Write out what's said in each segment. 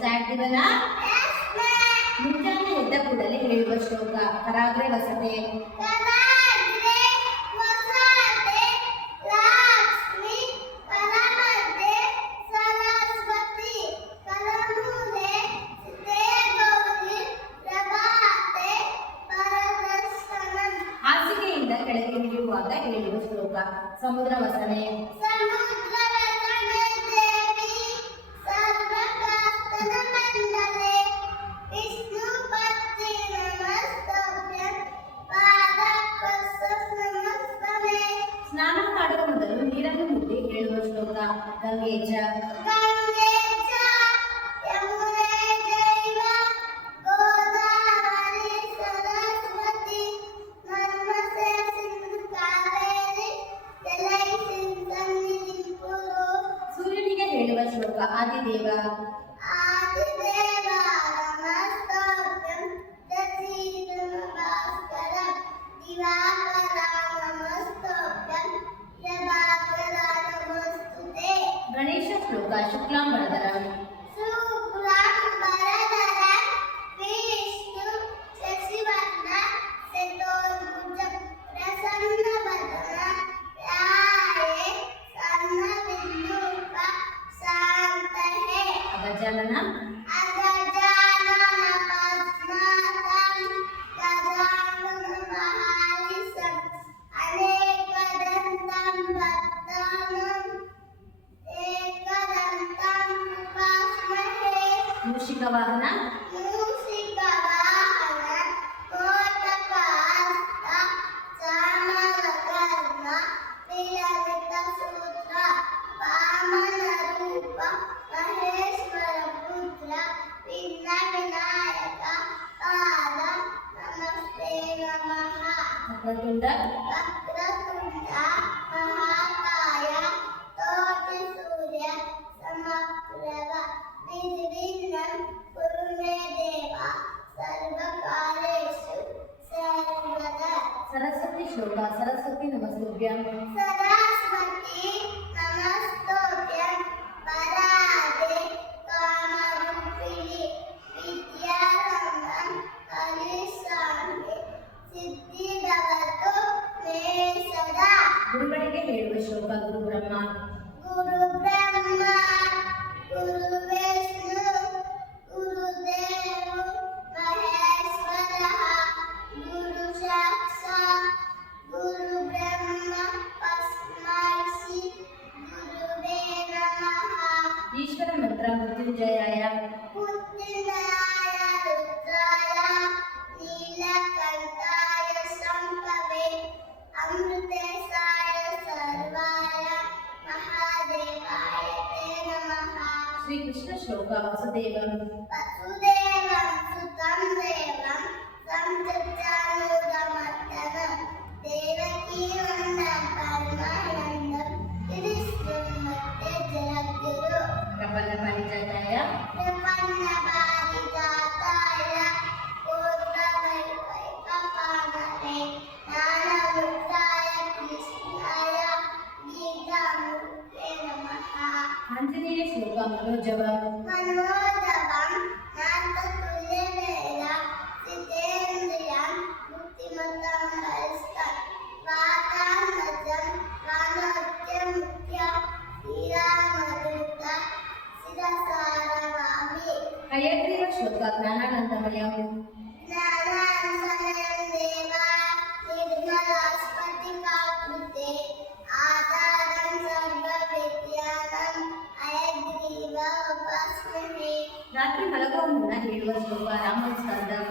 Start ದಿವನ ಮುಂಜಾನೆ ಎದ್ದ ಕೂಡಲೇ ಹೇಳುವ ಶ್ಲೋಕ. ಕರಾಗ್ರೆ ವಸತೆ ಹಾಸಿಗೆಯಿಂದ ಕೆಳಗೆ ಇಳಿಯುವಾಗ ಹೇಳುವ ಶ್ಲೋಕ. ಸಮುದ್ರ ವಸನೆ ಸ್ನಾನ ಮಾಡುವ ಮೊದಲು ನೀರನ್ನು ಮುಟ್ಟಿ ಹೇಳುವ ಶ್ಲೋಕ. ಗಂಗೇಚ ಸೂರ್ಯನಿಗೆ ಹೇಳುವ ಶ್ಲೋಕ. ಆದಿದೇವ ಗಣೇಶ ಶ್ಲೋಕ. ಶುಕ್ಲಾಂಬರಧರಂ ಅಗಜಾನನ ಮೂಷಿಕ ವಾಹನ ವಕ್ರತುಂಡ ಸರಸ್ವತಿ ಶ್ಲೋಕ. ಸರಸ್ವತಿ ನಮಸ್ತುಭ್ಯಂ ಗುರುಗಳಿಗೆ ಹೇಳುವ ಶ್ಲೋಕ. ಗುರು ಬ್ರಹ್ಮ ಈಶ್ವರ ಮಂತ್ರ. ಮೃತ್ಯುಂಜಯಾಯ ಶ್ರೀಕೃಷ್ಣ ಶ್ಲೋಕ. ವಸುದೇವಂ ಪ್ರಪನ್ನ ಪರಿಜಾತಾಯ ಆಂಜನೇಯ ಶ್ಲೋಕ. ಮನೋಜವಂ ಹಯಗ್ರೀವ ಶ್ಲೋಕ. ಜ್ಞಾನಾನಂದಮಯಂ ರಾತ್ರಿ ಮಲಗುವ ಮುನ್ನ ಹೇಳುವ ಶ್ಲೋಕ. ರಾಮನ್ ಸ್ಕಂದಂ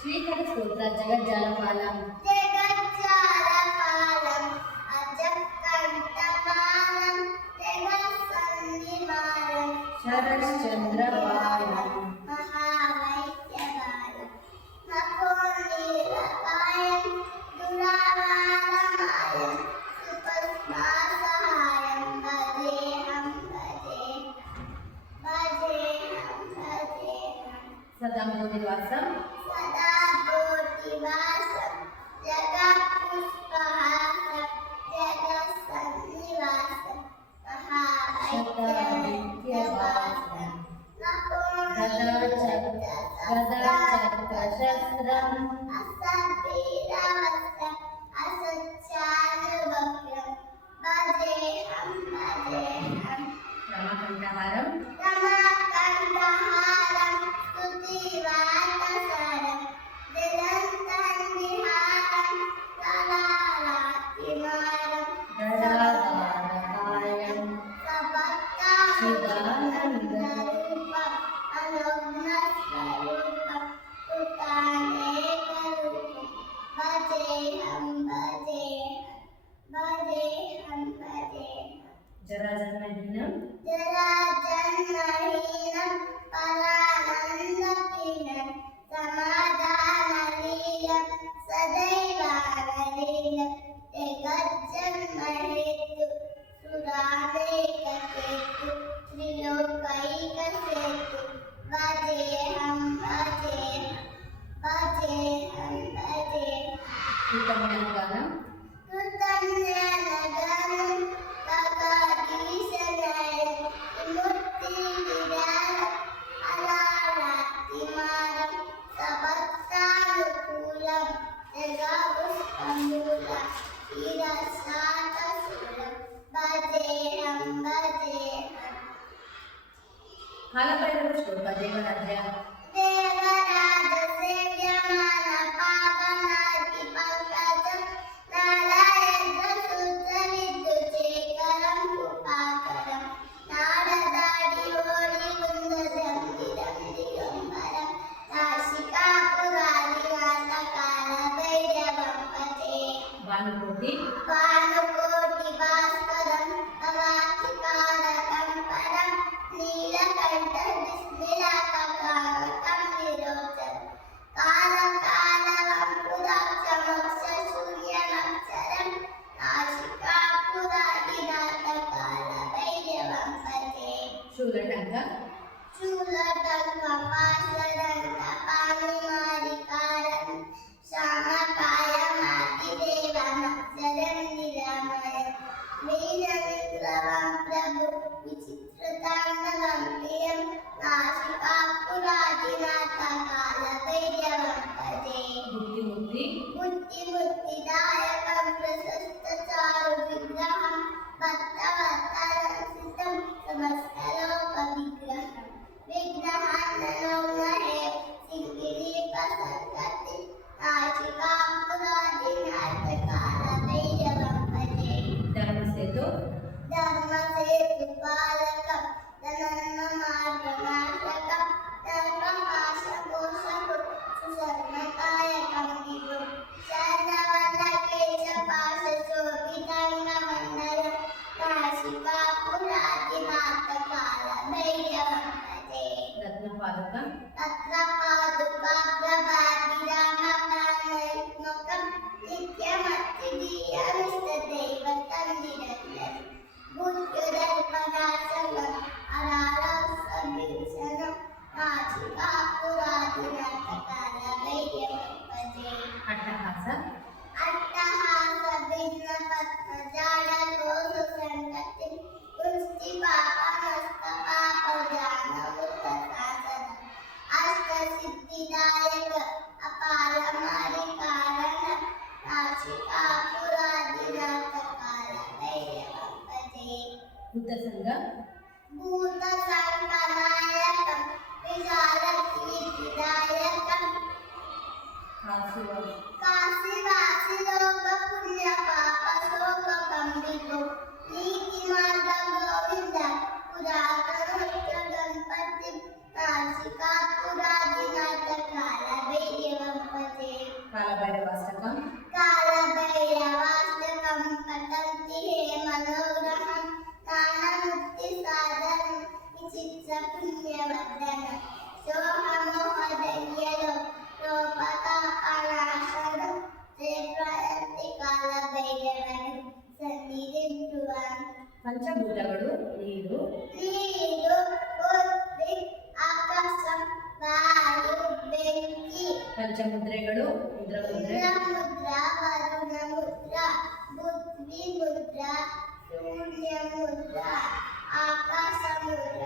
ಶ್ರೀಕರ ಸ್ತೋತ್ರ. ಜಗಜ್ಜಾಲಪಾಲಂ ಶರಶ್ಚಂದ್ರಪಾಲಂ सदा मोदिवासम गदा चक्र शस्त्रम् असद्वीरवस्त्रम् असच्चारुवक्त्रम् भजेऽहं रमाकण्ठहारं रमाकण्ठहारं स्तुतिवार्तसारं दिगन्तनिहारं कलारातिमारं गदाधारकायं सपत्तानन्दरूपम् अनुग्नस्वरूपं कृतानेकरूपं भजेऽहं जराजन्महीनं जराजन्महीनं परानन्दहीनं समाधानलीलं सदैवानलीलं जगज्जन्महेतु सुरामेकसेतु त्रिलोकैकसेतु भजेऽहं कृतज्ञानगानं कृतज्ञानगानं कगाधीशनयनं विमुक्तिविदानं अलालातिमारं सपत्तानुकूलं जगपुष्पमूलं क्षीरसागरशूलं भजेऽहं कालभैरव श्लोक देवराज्य देवराज सेव्यमान पावनाति पंकजं नारायणसूत्रविद्युचेकरं कृपाकरं नारदादि ओडिवृन्दं दिगम्बरं नासिकापुरादिनाथकालभैरवं भजे भानुकोटि भानुकोटिभास्करं कलातिकारकं परं नीलकण्ठविस्मिलाककालकं विरोचनं कालकालवं नासिकापुरादिनाथकालभैरवं भजे शूलटङ्क शूलटङ्कपाशरङ्कपाणिमारिकारं श्यामकायमादिदेवमक्षरं निरामयं मीनविग्रहं प्रभु विचित्रताण्डवं प्रियं नासिकापुरादिनाथकालभैरवं भजे बुद्धिमुक्तिदायकं प्रशस्तचारुविग्रहं भक्तवत्सलं समस्तलोकविग्रहं विघ्नहननौमहे सिद्धिलिपसत्कति नासिकापुरादिनाथकालभैरवं भजे धर्मसेतुपालकं धनन्नमार्गनाशकं नरकपाशमोचकं सुशर्मकायकं विभुं शरणवन्नकेशपाशशोभिताङ्गमण्डलं नासिकापुरादिनाथकालभैरवं भजे रत्नपादकं रत्नपादुकाग्रभातिरामप्राणयुग्मकं नित्यमत्तिदीयमिष्टदैवतं निरञ्जनं भूत्युदर्पणाशनं अरारसभीषणं नासिकापुरादिनाथकालभैरवं भजे अट्टहास अट्टहासभिन्नपद्मजालकोसुसङ्गतिं पुष्टिपापनस्तपापजानमुत्तसासनम् अष्टसिद्धिदायक अपारमारिकारणं नासिकापुरादिनाथकालभैरवं भजे बुद्धसङ्ग भूतसङ्गनायकं विशालकीर्तिदायकं काशीवासिलोकपुण्यपापशोककम्बितो नीतिमार्गगोविन्द पुरातनोच्चगणपतिं नासिकापुरादिनाथकालभैरवं भजे कालभैरवाष्टकं कालभैरवाष्टकं पठन्ति हे मनोग्रहं ज्ञानमुक्तिसाधनं विचित्रपुण्यवर्धनं सोऽहमोहदय्यलो लोपतापनाशनं ते प्रयन्ति कालभैरवं सन्निधिं ध्रुवम् पंचभूतಗಳು ನೀರು ನೀರು ಪೃಥ್ವಿ ಆಕಾಶಂ ವಾಯು ಬೆಂಕಿ ಪಂಚಮುದ್ರೆಗಳು ಮುದ್ರಮುದ್ರೆ ಇಂದ್ರಮುದ್ರ ವರುಣ ಮುದ್ರ ಪೃಥ್ವಿ ಮುದ್ರ ಶೂನ್ಯ ಮುದ್ರ ಆಕಾಶ ಮುದ್ರ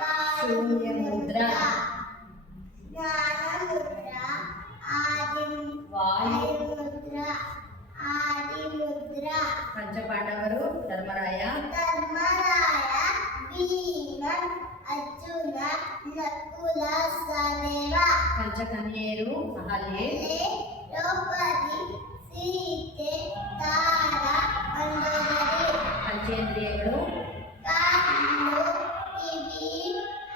ವಾಯು ಶೂನ್ಯ ಮುದ್ರ ಜ್ಞಾನ ಅಹಲ್ಯೆ, ದ್ರೌಪದಿ, ಸೀತೆ, ತಾರ, ಮಂದೋದರಿ. ಪಂಚೇಂದ್ರಿಯಗಳು, ಕಣ್ಣು, ಕಿವಿ,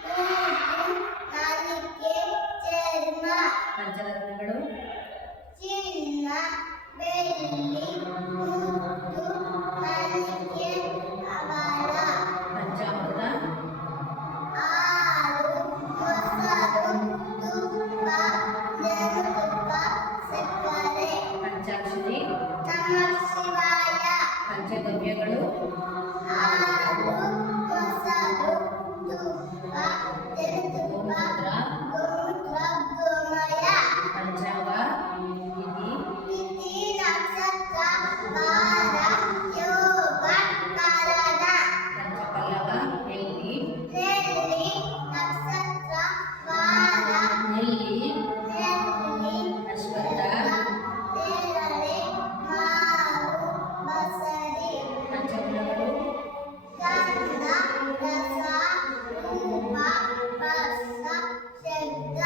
ಮೂಗು, ನಾಲಿಗೆ, ಚರ್ಮ. ಪಂಚರತ್ನಗಳು, ಚಿನ್ನ, ಬೆಳ್ಳಿ, ಮುತ್ತು, ಮಲ್ಲಿಗೆ, ಹವಳ. ಪಂಚಾಮೃತ, ಹಾಲು, ಮೊಸರು, ತುಪ್ಪ, ಜೇನುತುಪ್ಪ, ಸಕ್ಕರೆ. ಪಂಚಾಕ್ಷರಿ, ನಮಃ ಶಿವಾಯ. ಪಂಚಗವ್ಯಗಳು, ಹಾಲು, ಮೊಸರು, ತುಪ್ಪ, ಜೇನುತುಪ್ಪ, ಗೋಮೂತ್ರ, ಗೋಮಯ. ಪಂಚಾಂಗ, ತಿಥಿ, ತಿಥಿ, ನಕ್ಷತ್ರ, ವಾರ, ಯೋಗ, ಕಾರಣ. ಪಂಚಪಲ್ಲವ, ನೆಲ್ಲಿ, ನೆಲ್ಲಿ, ನಕ್ಷತ್ರ, ವಾರ, ನೆಲ್ಲಿ, ನೆಲ್ಲಿ, ಅಶ್ವತ್ಥ, ನೇರಳೆ, ಮಾವು, ಬಸರಿ. ಪಂಚಗುಣಗಳು, ಗಂಧ, ರಸ, ರೂಪ, ಸ್ಪರ್ಶ, ಶಬ್ದ.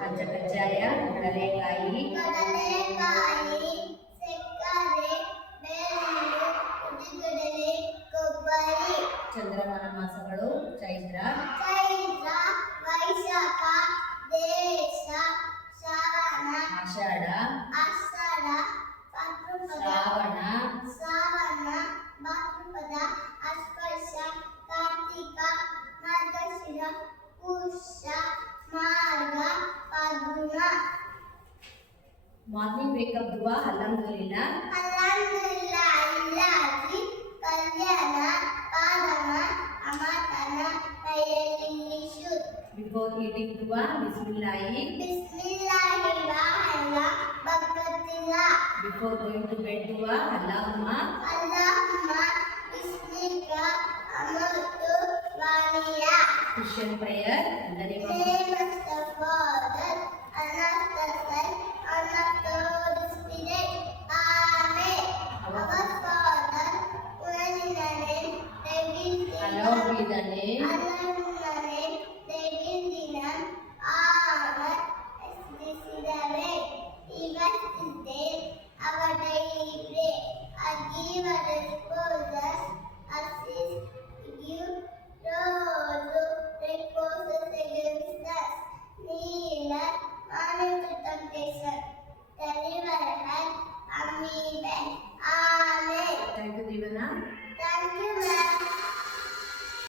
ಪಂಚಕಜ್ಜಾಯ, ಕಡಲೆಕಾಯಿ, ಕಡಲೆಕಾಯಿ, ಸಕ್ಕರೆ, ಬೆಳ್ಳು, ಉದ್ದಿನಬೇಳೆ, ಕೊಬ್ಬರಿ. ಚಂದ್ರಮಾನ ಮಾಸಗಳು, ಚೈತ್ರ, ಚೈತ್ರ, ವೈಶಾಖ, ಜ್ಯೇಷ್ಠ, ಶ್ರವಣ, ಆಷಾಢ, ಆಷಾಢ, ಭಾದ್ರಪದ, ಶ್ರಾವಣ, ಶ್ರಾವಣ, ಭಾದ್ರಪದ, ಆಶ್ಲೇಷ, ಕಾರ್ತಿಕ, ಮಾರ್ಗಶಿರ, ಪುಷ್ಯ, ಮಾರ್ಗ, ಫಾಲ್ಗುಣ. ಮಾರ್ನಿಂಗ್ ವೇಕಪ್ ದುವಾ ಅಲ್ಹಮ್ದುಲಿಲ್ಲಾ. ಅಲ್ಹಮ್ದುಲಿಲ್ಲಾಹ್ ಇಲ್ಲಾಹಿ ಕಲ್ಯಾಣ ಪಾದಮ ಅಮತನ ಕೈಯಲ್ಲಿ ಶುದ್ಧ. ಬಿಫೋರ್ ಈಟಿಂಗ್ ದುವಾ ಬಿಸ್ಮಿಲ್ಲಾಹಿ. ಬಿಸ್ಮಿಲ್ಲಾಹಿರ್ರಹಮಾನಿರ್ರಹೀಮ್ ಬರಕತಿಲ್ಲಾ. ಬಿಫೋರ್ ಗೋಯಿಂಗ್ ಟು ಬೆಡ್ ದುವಾ ಅಲ್ಲಾಹುಮ್ಮ ಅಲ್ಲಾಹುಮ್ಮ ಬಿಸ್ಮಿಕ ಅಮತು ವಾನಿಯಾ. Christian prayer in the name of Name of the Father, and of the Son, and of the Holy Spirit. Amen. Our Father, who art in heaven, hallowed be thy name. Hallowed be the name. Hallowed